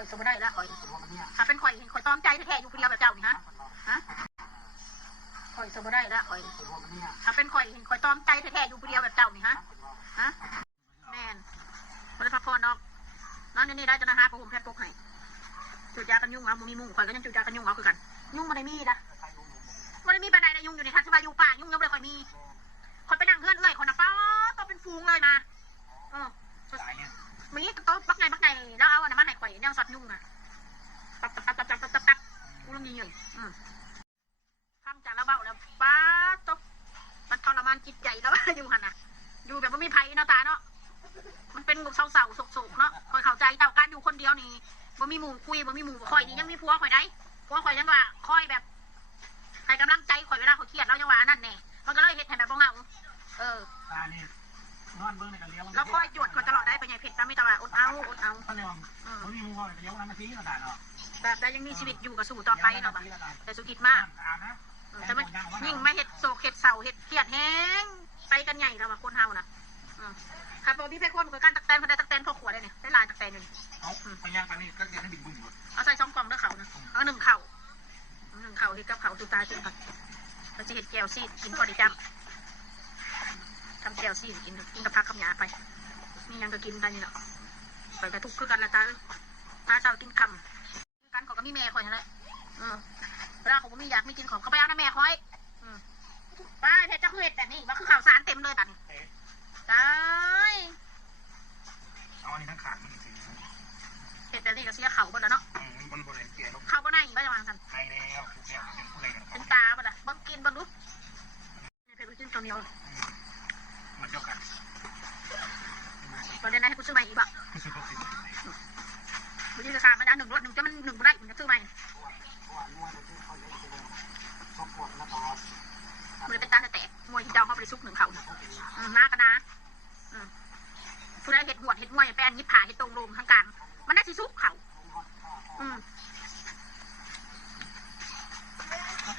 อยสมได้แล้วข่อยถ้าเป็นข่อยข่อยตอมใจแท้ๆอยู่คนเดียวแบบเจ้านี่ฮะข่อยสมได้แล้วข่อยถ้าเป็นข่อยตอมใจแท้ๆอยู่คนเดียวแบบเจ้านี่ฮะแม่นบริพักผ่อนดอกนอนอยู่นี่ได้จะนะฮะพระผมแพทย์ปกให้จุดยากันยุ่งเอามีมุ้งข่อยก็ยังจุดยากันยุ่งเอาคือกันยุ่งมาได้มีนะมาได้มีปัญหาในยุ่งอยู่ในทัศน์ว่าอยู่ป่ายุ่งยังไม่ได้ข่อยมีข่อยไปนั่งเพื่อนเอ้ยคนน่ะป้าต้องเป็นฟูงเลยนะมีโต๊ะบักไงแล้วเอาอันนั้นมาให้ข่อยแนวซอดยุ่งอ่ะตับกูต้องยิงเลยทำจากแล้วเบาแล้วป้าตบมันทรมานจิตใจแล้วอยู่หันน่ะอยู่แบบว่ามีไผ่เนาะตาเนาะมันเป็นเศร้าๆโศกๆเนาะข่อยเข้าใจเต่าการอยู่คนเดียวนี่บ่มีหมู่คุยบ่มีหมู่ข่อยนี่ยังมีผัวข่อยได้ผัวข่อยยังว่าคอยแบบให้กำลังใจข่อยเวลาข่อยเครียดแล้วยังว่านั่นแน่มันก็เลยเฮ็ดให้แบบบ่เหงานอนเบิ้งในกันเลี้ยงแล้วคอยจวดคนตลอดได้ไปไงเผ็ดไม่ตลอดอดเอาเขาเลี้ยงเขามีมูเขาเลี้ยงวันนาทีก็ได้เนาะแบบได้ยังมีชีวิตอยู่กับสู่ต่อไปเนาะแต่สุขิตมากแต่มันยิ่งไม่เห็ดโศกเห็ดเศร้าเห็ดเครียดแห้งไปกันใหญ่แล้วว่าคนเฮานะครับพอพี่เพชรคนกับการตักแตนพอได้ตักแตนพอขวดได้เนี่ยได้ลายตักแตนอยู่เอาไปย่างกันนี่ก็จะให้ดิ่งบุ้งหมดเอาใส่2 กล่องด้วยเขานะเอา1 เข่าเห็ดกับเขาตุตาจริงค่ะเราจะเห็ดแก้วซีดกินพอดีจังทำแก้วซีดกินกับผักขมหยาไปนี่ยังก็กินได้นี่เนาะไปกระทุกคือกันละจ้าตาเจ้ากินคำกันเขาก็มีแม่คอยนั่นแหละเวลาเขาไม่อยากไม่กินของเขาไปเอาหน้าแม่คอยป้าเพชรจะคือเห็ดแต่นี่ว่าคือข่าวสารเต็มเลยตันได้เอาอันนี้ทั้งขาดมันสิเห็ดแต่นี่ก็เสียเข่าบ้านแล้วเนาะมันบริเวณเกียร์เข่าบ้านไหนบ้านจะวางกันในแล้วทุกอย่างเป็นอะไรกันเป็นตาบ้านละบังกินบังลุกเพชรกินตัวนี้มันเจ้ากันตอนนี้นายให้กูซื้อใหม่อีกบ่วิธีการมันอัน1 รถ 1จะมัน1ได้มันจะซื้อใหม่มันเป็นตาแตกมวยที่เดาเขาไปซุก1 เขาน้ากันนะผู้ได้เห็ดหวดเห็ดมวยแป้งยิบผ่าเห็ดตรงลงข้างกลางมันได้สิซุกเขา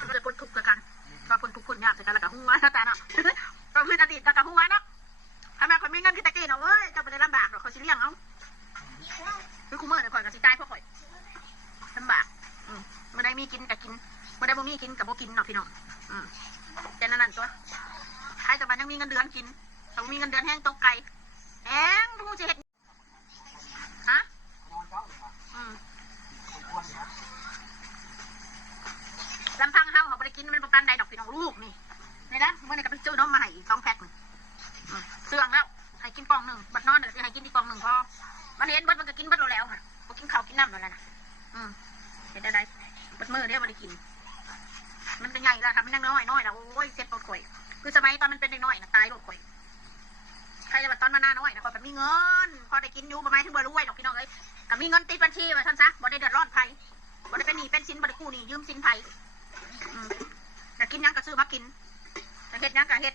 เราจะพ้นทุกข์กันเราพ้นทุกข์พ้นยากแต่กันแล้วกับหัวนะแต่เนาะเราคืออดีตกับหัวเนาะทำไมคนมีเงินที่ตะกี้เนาะเว้ยเจ้าไปได้ลำบากหรอกเขาสิเลี้ยงเอาคือคุ้มเมื่อเนี่ยข่อยกับสิตายเพราะข่อยลำบากไม่ได้มีกินกับกินไม่ได้บ่มีกินกับบ่กินเนาะพี่น้องแต่นั่นตัวใครแต่มันยังมีเงินเดือนกินแต่มีเงินเดือนแห้งตกไก่แห้งผู้จะเห็ดฮะลำพังเฮาเขาไปกินมันประกันใดดอกพี่น้องลูกนี่นี่นะเมื่อไหร่ก็ไปซื้อน้องมาให้2 แพ็คเสื่องแล้วให้กินกล่อง1บัดนอนเดี๋ยวจะให้กินอีกกล่อง1พอมันเห็นบัดมันก็กินบัดแล้วค่ะพอกินข้าวกินน้ำแล้วนะเห็นได้บัดมือเดี๋ยวมันได้กินมันเป็นไงล่ะครับมันนั่งน้อยแล้วโอ้ยเซ็ตรถข่อยคือสมัยตอนมันเป็นเด็กน้อยนะตายรถข่อยใครจะแบบตอนมาหน้าน้อยนะข่อยแบบมีเงินพอได้กินอยู่ประมาณถึงบ่รวยดอกพี่น้องเลยแต่มีเงินติดบัญชีมาท่านซะบ่ได้เดือดร้อนไผบ่ได้เป็นหนี้เป็นสินบ่ได้กู้หนี้ยืมสินไผแต่กินยังก็ซื้อมากินแต่เฮ็ดยังก็เฮ็ด